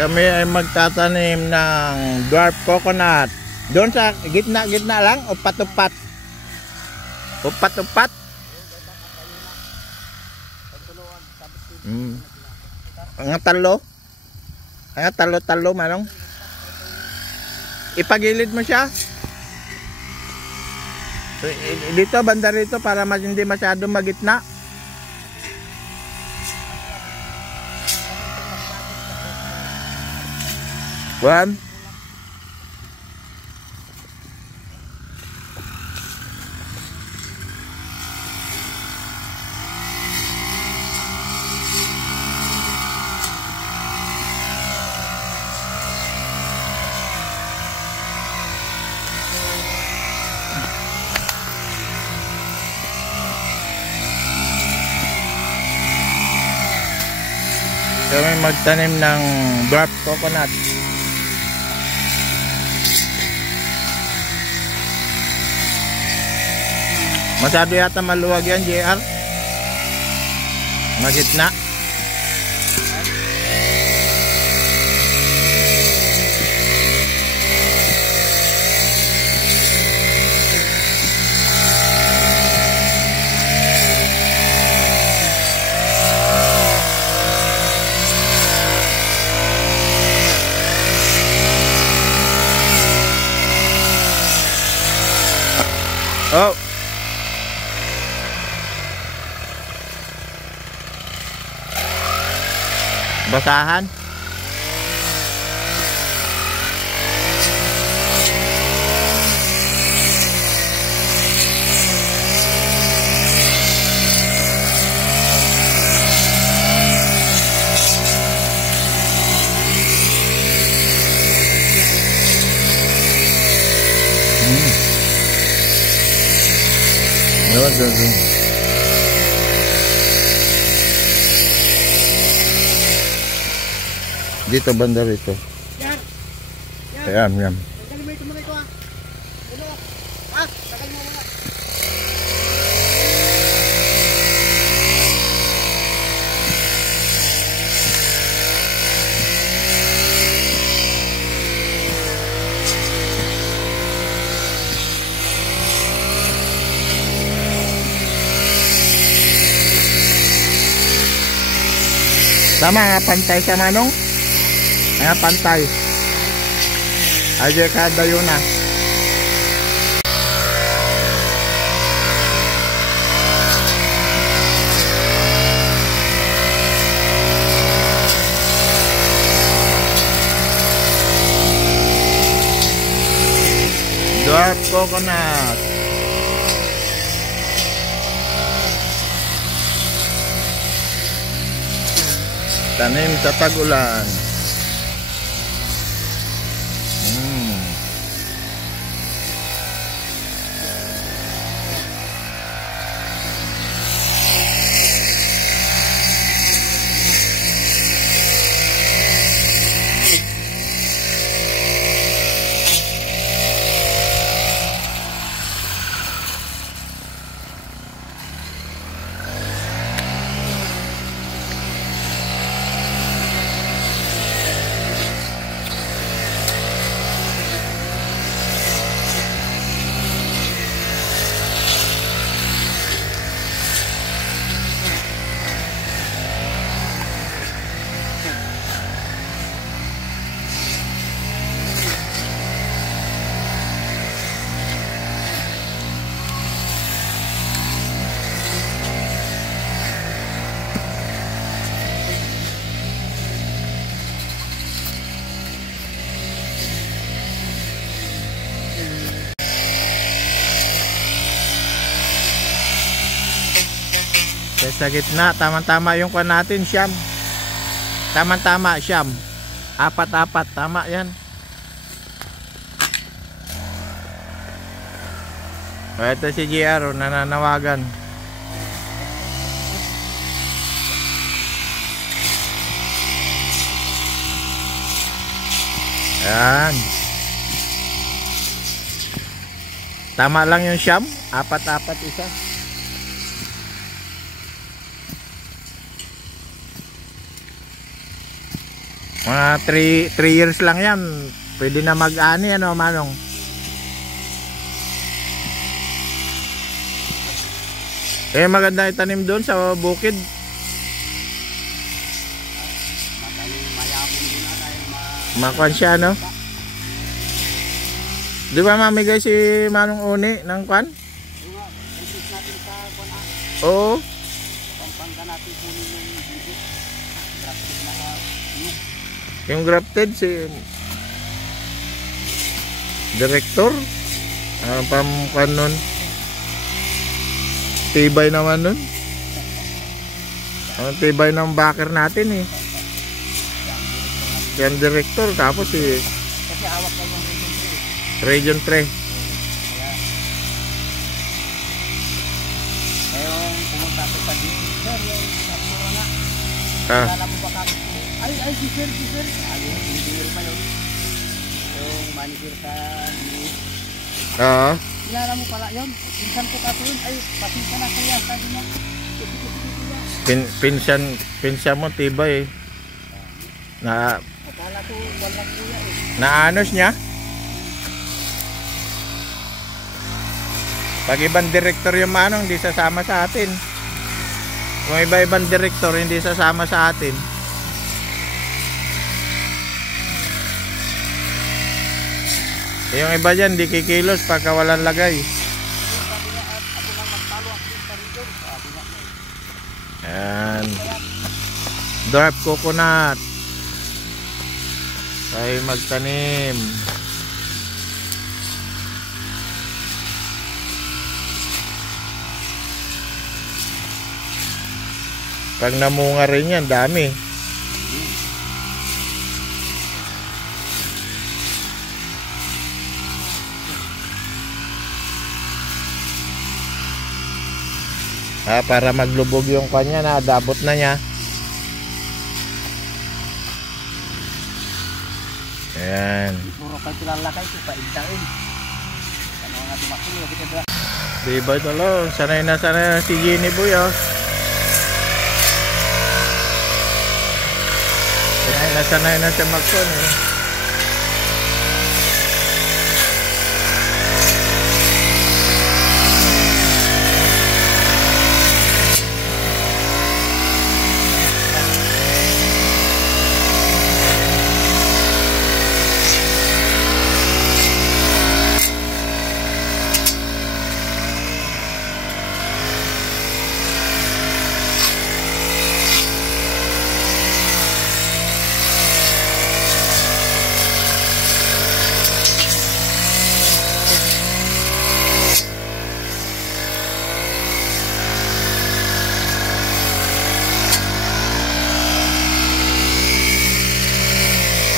Kami ay magtatanim ng dwarf coconut. Doon sa gitna lang, upat-upat. Upat-upat. Ang talo manong. Ipagilid mo siya. Dito, banda rito para hindi masyado magitna. One. Kami magtanim ng dwarf coconut. Masyado yata maluwag yan, JR. Magitna. Oh. Basahan. Dito banda rito. Yan. Tagal mo ito muna ito ha. Uno. Ha? Tagal mo muna. Tama nga, pantay sa manong. Nga pantay. Aja kada yun na. Dwarf coconut. Tanim sa tag-ulan. Sa gitna, tama-tama yung kuha natin, siyam. Tama-tama, siyam. Apat-apat, tama yan. O, ito si JR, nananawagan. Yan. Tama lang yung siyam. Apat-apat isa. Mga 3 years lang yan. Pwede na mag-ani, ano, Manong? Eh, maganda itanim doon sa bukid. Makuan siya, no? Di ba mamigay si Manong Uni ng kwan? Oo. Yung grafted si director. Pamukhan nun. Tibay naman nun. Ang tibay ng backer natin eh. Yan director, tapos si kasi hawak ko yung Region 3. Ngayon pumunta ko sa dito. Sir, yung nakura na. Kala mo ba kami? Ay, si sir. Ayun, engineer pa yun. Yung manager sa Oo. kilala mo pala yun. Pinsan ko ka yun. Ay, pasensya na kaya. Sabi niya. Pinsan mo tibay eh. Akala ko walang kuya eh. Naanos niya? Pag ibang direktor yung Manong, hindi sasama sa atin. Kung iba-ibang direktor, hindi sasama sa atin. Yung iba dyan, hindi kikilos pagka walang lagay. Ayan. Dwarf coconut. Tayo magtanim. Pag namunga rin yan, dami. Para maglubog yung kanya na, dabot na niya. Ayan. Puro kayo pilalakay ko, paigdain. Ano nga dumakulo, kita dra. Diba ito lo, sanay na si Ginny Boy oh. Sanay na siya magkon eh.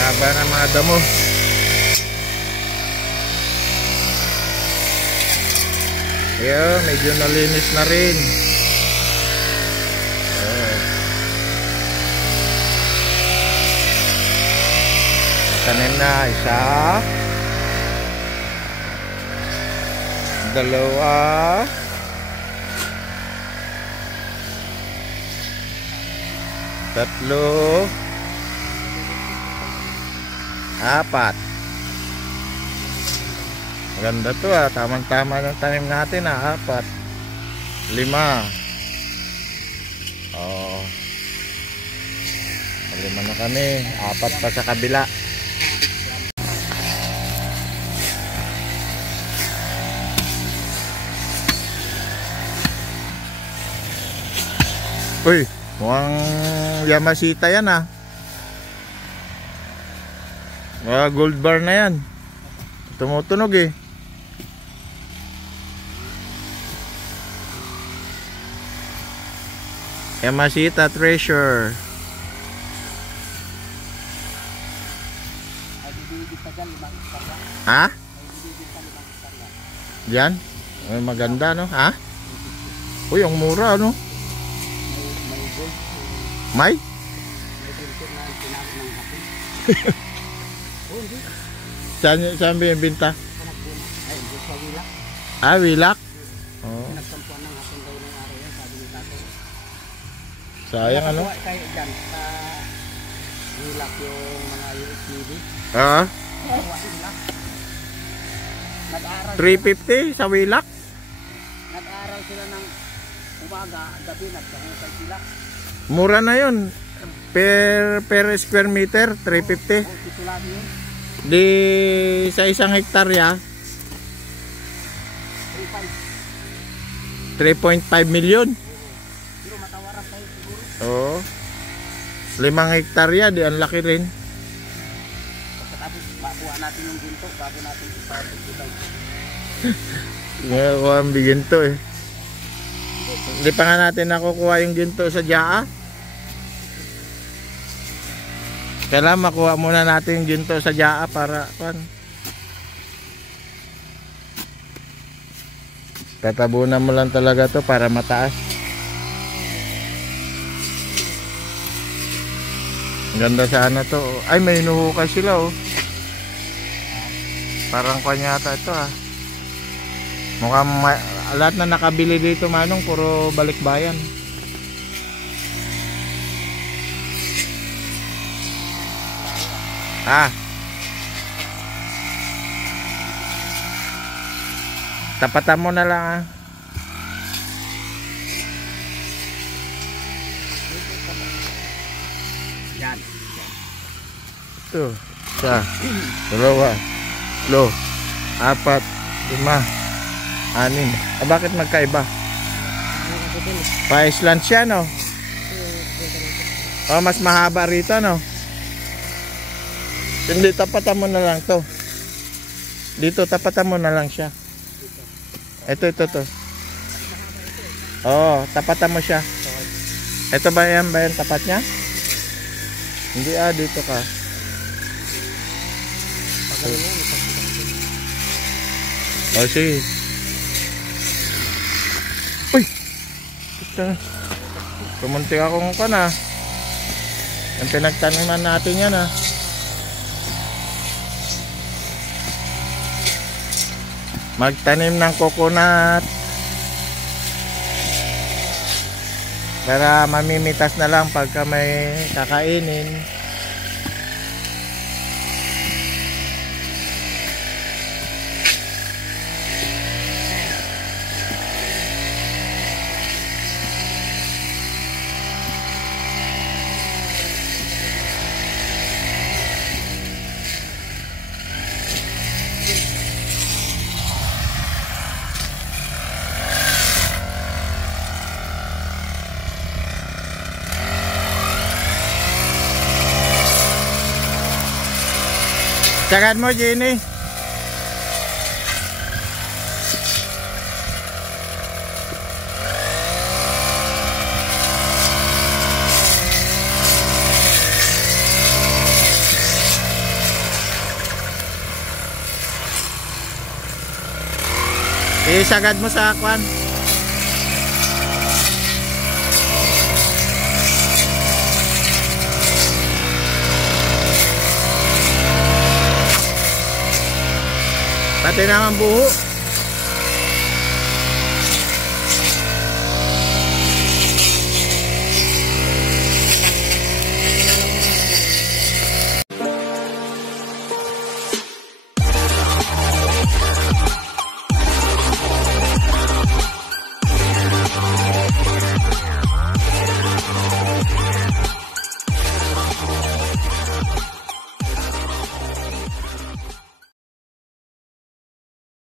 Haba ng mga damo. Ayan, medyo nalinis na rin. Tanim na isa, dalawa, tatlo, apat. Maganda to ah, tamang-tama ng tanim natin ah, 4, 5. Oh. 5 na kami, 4 pa sa kabila. Uy, mukhang Yamashita yan ah. Gold bar na yan. Tumutunog eh. Yamashita Treasure. Ha? Diyan? Ay, maganda no? Ha? Uy, ang mura no? May? Saan ba yung binta? Ah, Wilak? Oh. Sayang ano? Hilak yung mga USB. Ah, Hilak. Nag-aral 350 sa Wilak. Nag-aral sila ng umaga, gabi nagkahukay sila. Mura na yun. Per square meter, 350. O, titulado yun. Di sa isang hektarya, 3.5. 3.5 million. Pero matawaran tayo siguro. Oo. 5 hektarya, di ang laki rin. Pagkatapos makuha natin yung ginto bago natin ipapagkutay. Ngayon ang ginto eh. Hindi pa nga natin nakukuha yung ginto sa Jaa. Kailangan makuha muna natin yung ginto sa Jaa para tatabunan mo lang talaga to para mataas. Ganda sana to. Ay, may inuhukay sila oh. Parang kanyata ito ah. Mukhang lahat na nakabili dito manong puro balikbayan. Ah. Tapatan mo na lang ah. Yan. Ito. Isa. Dalawa. 3, 4, 5, 6. Bakit magkaiba? Pa-Island siya no? Oh, mas mahaba rito no? Hindi, tapatan mo na lang to. Dito, tapatan mo na lang siya. Ito. Oo, tapatan mo siya. Ito ba yan tapat niya? Hindi dito ka. Oh, sige. Uy! Pumuntik akong na. Yung pinagtaniman natin yan Magtanim ng coconut para mamimitas na lang pagka may kakainin. Sagad mo, Jenny. Isagad mo sa kwan. Pati naman buho.